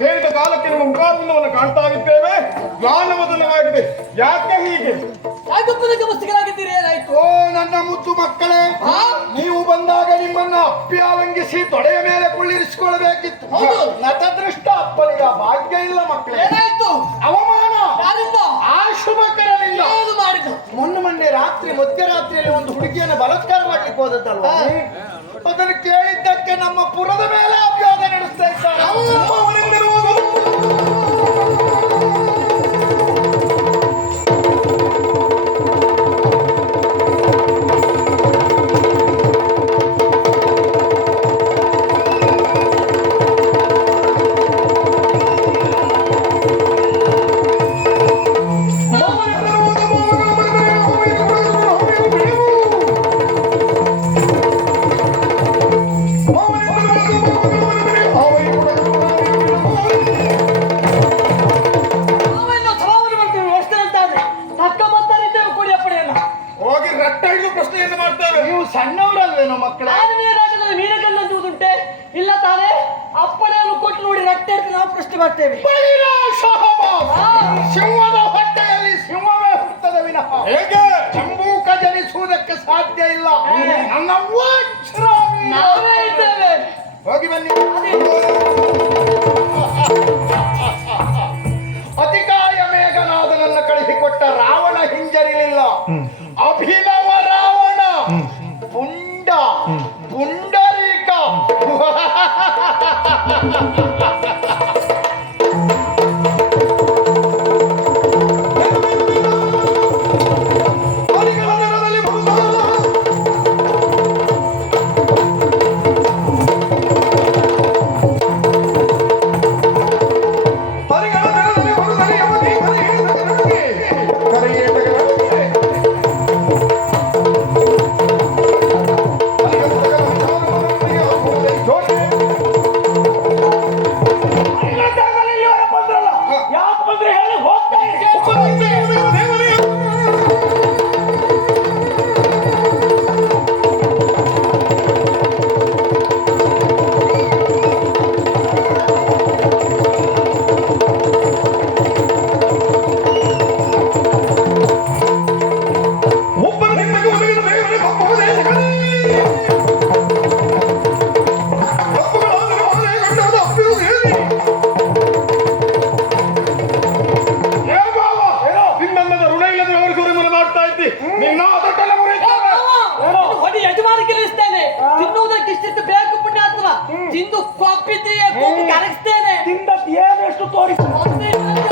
ಹೇಳಿದ ಕಾಲಕ್ಕೆ ನಮ್ಮ ಮುಖಾಂತರವನ್ನು ಕಾಣ್ತಾ ಇದ್ದೇವೆ. ಜ್ಞಾನವದನವಾಗಿದೆ ಯಾಕೆ ಹೀಗೆ? ಓ ನನ್ನ ಮುದ್ದು ಮಕ್ಕಳೇ? ನೀವು ಬಂದಾಗ ನಿಮ್ಮನ್ನ ಅಪ್ಪಿ ಅವಲಂಗಿಸಿ ತೊಡೆಯ ಮೇಲೆ ಕುಳ್ಳಿರಿಸಿಕೊಳ್ಳಬೇಕಿತ್ತು. ನತದೃಷ್ಟ ಅಪ್ಪನಿಗ ಭಾಗ್ಯ ಇಲ್ಲ ಮಕ್ಕಳೇ. ಏನಾಯ್ತು? ಅವಮಾನ. ಆ ಶುಭಕರನಿಂದ ಮೊನ್ನೆ ಮೊನ್ನೆ ರಾತ್ರಿ ಮಧ್ಯರಾತ್ರಿಯಲ್ಲಿ ಒಂದು ಹುಡುಗಿಯನ್ನು ಬಲಾತ್ಕಾರ ಮಾಡ್ಲಿಕ್ಕೆ ಹೋದದ್ದಲ್ವಾ? ಅದನ್ನು ಕೇಳಿದ್ದಕ್ಕೆ ನಮ್ಮ ಪುರದ ಮೇಲೆ ಅಭ್ಯಾಸ ನಡೆಸ್ತಾ ಇದ್ದಾರೆ ಸಾಧ್ಯ ಇಲ್ಲ ನನ್ನ. ನಾವೇ ಇದ್ದೇವೆ. ಹೋಗಿ ಬನ್ನಿ. ಅತಿಕಾಯ ಮೇಘನಾದನನ್ನ ಕಳಿಸಿಕೊಟ್ಟ ರಾವಣ ಹಿಂಜರಿಲಿಲ್ಲ. ಅಭಿನವ ರಾವಣ. ಪುಂಡ ಪುಂಡರೀಕ ಒಪ್ಪಿದ್ದೀಯ ಕರಗಿಸ್ತೇನೆ ತಿಂದದ್ದು ಎಷ್ಟು ತೋರಿಸ್ತೀನಿ?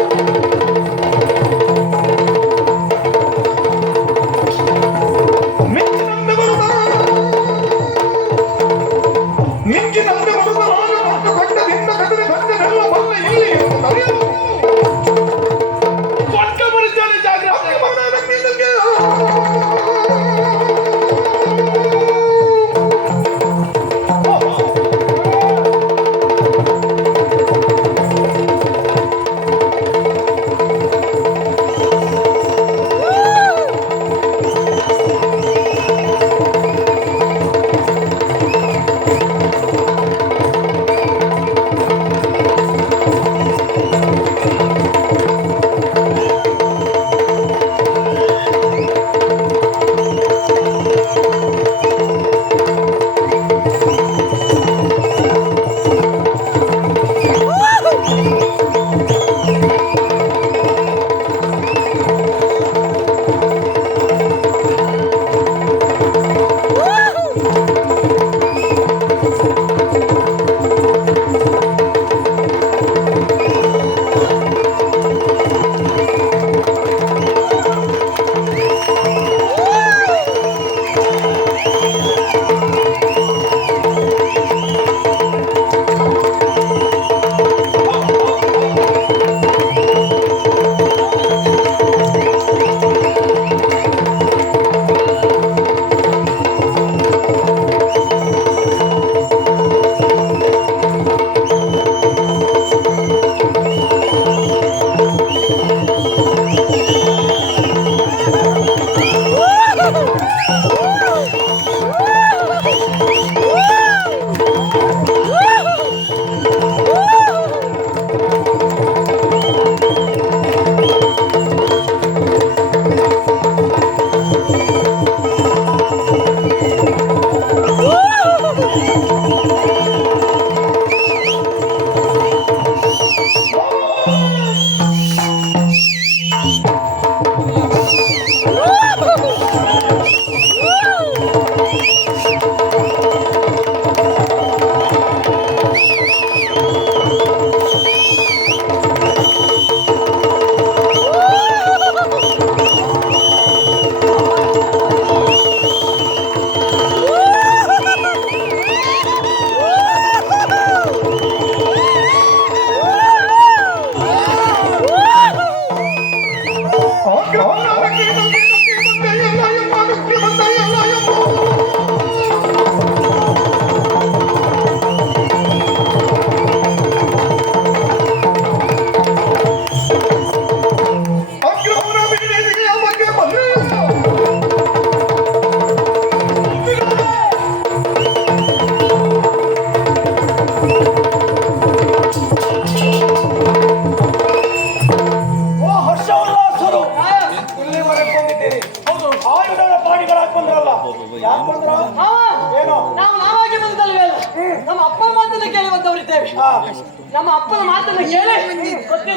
ನಮ್ಮ ಅಪ್ಪನ ಮಾತನ್ನು ಕೇಳಿ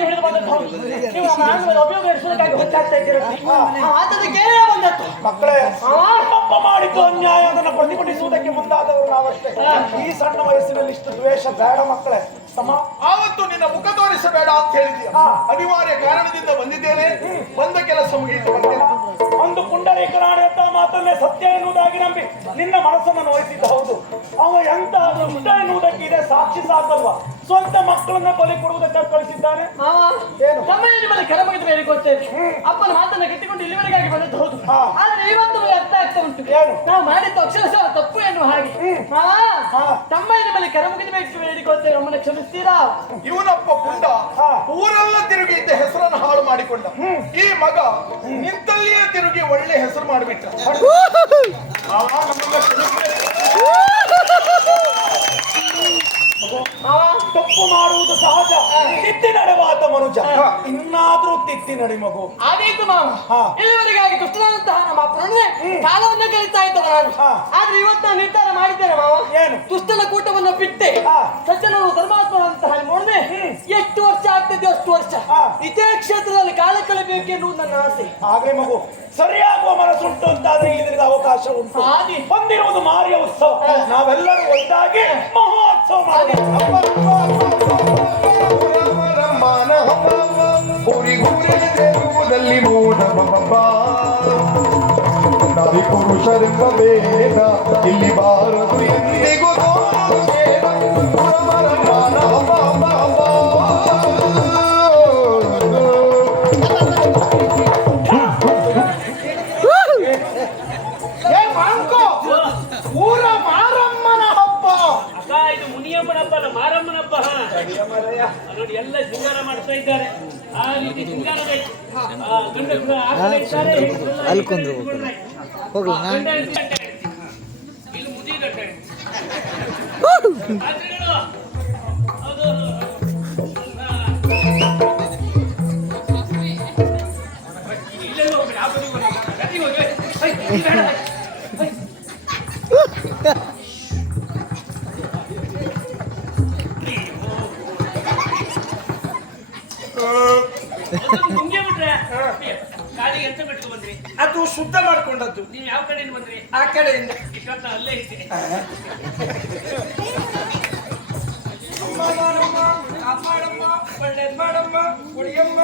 ಹಿಡಿದು ಬಂದದ್ದು. ನೀವು ನಮ್ಮ ಆಂಗ್ಲದ ಉಪಯೋಗ ನಡೆಸೋದಕ್ಕಾಗಿ ಹೊಚ್ಚಾಗ್ತಾ ಇದ್ದೀರ. ಆ ಮಾತನ್ನ ಕೇಳೇ ಬಂದದ್ದು. ಮಕ್ಕಳೇ. ಮಾವ ತಪ್ಪ ಮಾಡಿದ್ದು ಅನ್ಯಾಯ ಅದನ್ನು ಪ್ರತಿಭಟಿಸುವುದಕ್ಕೆ ಮುಂದಾದವರು ನಾವಷ್ಟೇ. ಈ ಸಣ್ಣ ವಯಸ್ಸಿನಲ್ಲಿ ಇಷ್ಟು ದ್ವೇಷ ಬೇಡ ಮಕ್ಕಳೇ. ಸಮ ಆವತ್ತು ನಿನ್ನ ಮುಖ ತೋರಿಸಬೇಡ ಅಂತ ಹೇಳಿದೀಯ. ಅನಿವಾರ್ಯ ಕಾರಣದಿಂದ ಬಂದಿದ್ದೇನೆ. ಬಂದ ಕೆಲಸ ಮುಗಿಯಿತು ಒಂದು ಪುಂಡರೀಕರಾಣಿ ಅಂತ ಮಾತನ್ನೇ ಸತ್ಯ ಎನ್ನುವುದಾಗಿ ನಂಬಿ ನಿನ್ನ ಮನಸ್ಸನ್ನು ನೋಯಿಸಿದ್ದ ಹೌದು ಅವ ಎಂತ ದುಷ್ಟ ಎನ್ನುವುದಕ್ಕೆ ಇದೆ ಸಾಕ್ಷಿ ಸಾಕಲ್ವಾ? ಸ್ವಂತ ಮಕ್ಕಳನ್ನ ಬಲಿ ಕೊಡುವುದಕ್ಕೆ ಕಳಿಸಿದ್ದಾನೆ? ಏನು? ನಿಮ್ಮಲ್ಲಿ ಮೇಲೆ ಗೊತ್ತೇನೆ ಅಪ್ಪನ ಮಾತನ್ನ ಕಟ್ಟಿಕೊಂಡು ಇಲ್ಲಿವರೆಗಾಗಿ ಬಂದದ್ದು ಹೌದು. ಹಾ. ಆದ್ರೆ ಇವತ್ತು ನಮಗೆ ಅರ್ಥ ಆಗ್ತಾ ಉಂಟು. ಏನು? ನಾವು ಮಾಡಿದ ಅಕ್ಷರಶಃ ತಪ್ಪು ಎನ್ನುವ ಹಾಗೆ. ತಮ್ಮ ನಿಮ್ಮಲ್ಲಿ ಕರೆ ಮುಗಿದ ಮೇಲೆ ಹೇಳಿಕೊಳ್ತೇವೆ ನಮ್ಮನ್ನ ಕ್ಷಮಿಸ್ತೀರಾ? ಇವನಪ್ಪ ಪುಂಡ. ಊರೆಲ್ಲ ತಿರುಗಿ ಇದ್ದ ಹೆಸರನ್ನು ಹಾಳು ಮಾಡಿಕೊಂಡ. ಈ ಮಗ ನಿಂತಲ್ಲಿಯೇ ತಿರುಗಿ ಒಳ್ಳೆ ಹೆಸರು ಮಾಡಿಬಿಟ್ಟ. ತಪ್ಪು ಮಾಡುವುದು ಸಹಜ. ತಿತ್ತಿ ನಡೆವಾದ ಮನುಜ. ಇನ್ನಾದ್ರೂ ತಿತ್ತಿ ನಡಿ ಮಗು. ಆದೀತು ಮಾವ. ಇಲ್ಲಿವರೆಗಾಗಿ ಅಪ್ಪನೊಡನೆ ಕಾಲವನ್ನ ಕಲಿತಾ ಇದ್ದ ನಾನು. ಆದ್ರೆ ಇವತ್ತು ನಾನು ನಿರ್ಧಾರ ಮಾಡಿದ್ದೇನೆ ಮಾವ. ಏನು? ದುಷ್ಟನ ಕೂಟವನ್ನ ಬಿಟ್ಟೆ. ಹಾ. ಅಂತ ಧರ್ಮಾತ್ಮರಂತಹ ನೋಡಿದೆ. ಎಷ್ಟು ವರ್ಷ ಆಗ್ತದೆ ಅಷ್ಟು ವರ್ಷ. ಹಾ. ಇದೇ ಕ್ಷೇತ್ರದಲ್ಲಿ ಕಾಲ ಕಳಿಬೇಕೆನ್ನುವುದು ನನ್ನ ಆಸೆ. ಆದ್ರೆ ಮಗು ಸರಿಯಾಗುವ ಮನಸ್ಸುಂಟು ಅಂತಾದ್ರೆ ಇದರಿಂದ ಅವಕಾಶ ಉಂಟು. ಹಾಗೆ. ಬಂದಿರುವುದು ಮಾರಿಯ ಉತ್ಸವ. ನಾವೆಲ್ಲರೂ ಒಂದಾಗಿ ಮಹೋತ್ಸವ ಮಾಡಿ ಗುರಿ ಗುರಿ ಬಬ್ಬ ಪುರುಷರೆಂಬ ಬೇಡ ಇಲ್ಲಿ ಬಾರದು ಎಂದಿಗೂ. ನೋಡಿ ಎಲ್ಲ ಶೃಂಗಾರ ಮಾಡ್ತಾ ಇದ್ದಾರೆ ಆ ರೀತಿ ಶೃಂಗಾರ ಬೇಕು. ಆ, ಗಂಡಸರು ಆ ಕಡೆ ಇದ್ದಾರೆ, ಹೆಂಗಸರೆಲ್ಲ ಈ ಕಡೆ ಇಟ್ಕೊಂಡ್ರೆ. ಹೋಗ್ಲಿ, ಆ, ನಾನು- ಗಂಡ ಎಂತ ಬಂದ್ರಿ. ಅದು ಶುದ್ಧ ಮಾಡ್ಕೊಂಡದ್ದು. ನೀವು ಯಾವ ಕಡೆಯಿಂದ ಬಂದ್ರಿ? ಆ ಕಡೆಯಿಂದ. ಅಲ್ಲೇ ಇದ್ದೆ ಕಾಪಾಡಮ್ಮ ಒಳ್ಳೇದ್ ಮಾಡಮ್ಮ ಕುಡಿಯಮ್ಮ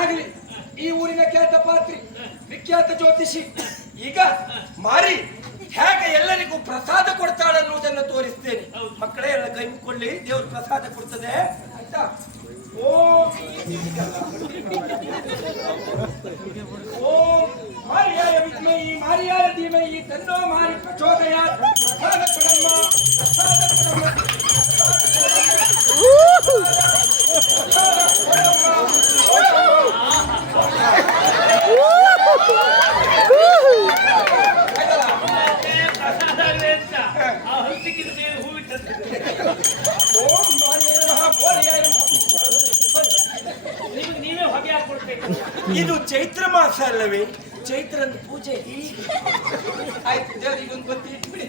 ಆಗ್ಲಿ ಈ ಊರಿನ ಖ್ಯಾತ ಪಾತ್ರಿ ವಿಖ್ಯಾತ ಜ್ಯೋತಿಷಿ. ಈಗ ಮಾರಿ ಹೇಗೆ ಎಲ್ಲರಿಗೂ ಪ್ರಸಾದ ಕೊಡ್ತಾಳನ್ನುವುದನ್ನು ತೋರಿಸ್ತೇನೆ. ಮಕ್ಕಳೇ ಎಲ್ಲ ಕೈ ಮುಕ್ಕೊಳ್ಳಿ ದೇವ್ರ ಪ್ರಸಾದ ಕೊಡ್ತದೆ ಆಯ್ತಾ? ಓಂ ಓಂ ಮಾರಿಯಾಯ ವಿದ್ಮಯಿ ಮಾರಿಯಾಯ ಧೀಮಹಿ ತನ್ನೋ ಮಾರಿ ಪ್ರಚೋದಯಾತ್ ಪ್ರಸಾದ ಕೊಡಮ್ಮ ಪ್ರಸಾದ ಕೊಡಮ್ಮ ಪ್ರಸಾದ ಮಾಸ ಅಲ್ಲವೇ? ಚೈತ್ರನ ಪೂಜೆ ಆಯ್ತು ದೇವರಿಗೆ ಒಂದು ಬತ್ತಿ ಇಟ್ಬಿಡಿ.